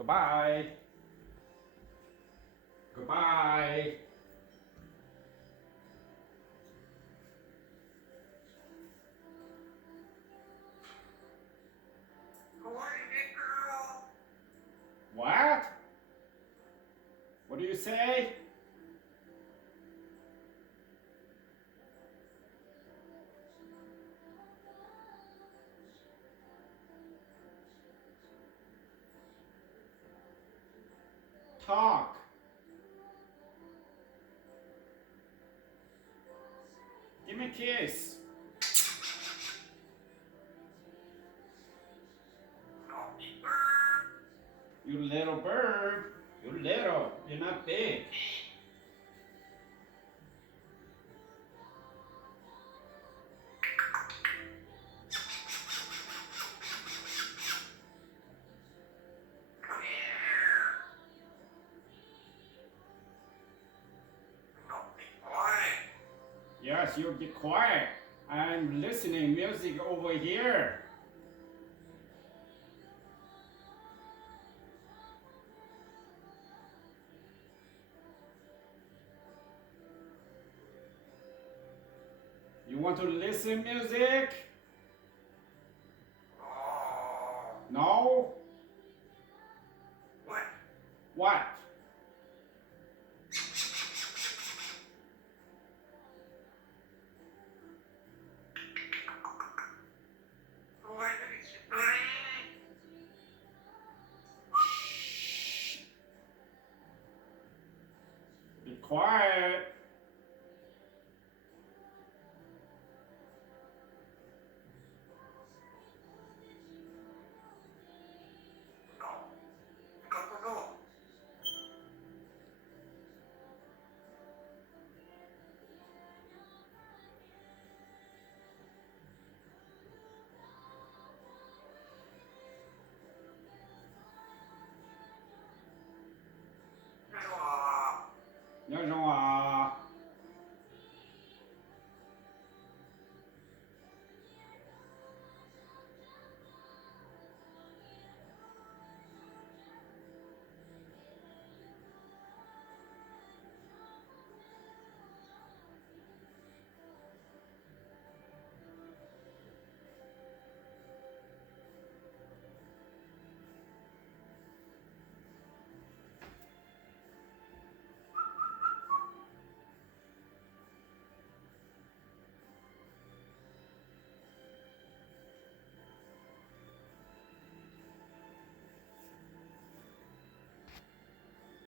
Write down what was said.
Goodbye. Goodbye. What? What do you say? Talk. Give me a kiss. You little bird. You're little. You're not big. Yes, you be quiet. I'm listening music over here. You want to listen music? No? What? Be quiet.